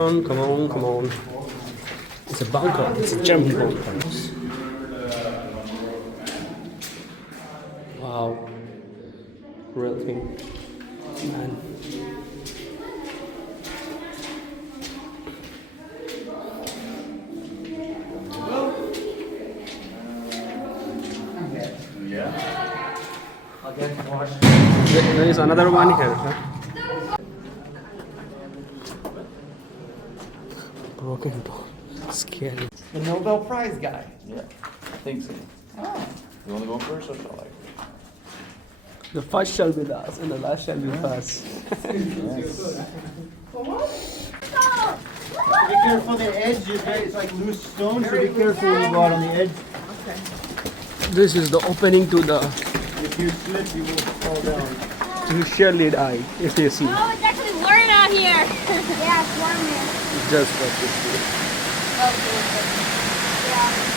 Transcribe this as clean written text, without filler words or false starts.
Come on, come on. It's a bunker. It's a German bunker. Wow. Real thing. Man. There is another one here. Huh? Broken door. Scary. The Nobel Prize guy. Yeah, I think so. Oh. You want to go first or shall I? The first shall be last and the last shall be first. Be careful the edge. It's like loose stone, so be careful when you go out on the edge. This is the opening to the. If you slip, you will fall down. You surely die if you see. Oh, it's actually warm out here. Yeah, it's warm here. Just like this. Oh, yeah.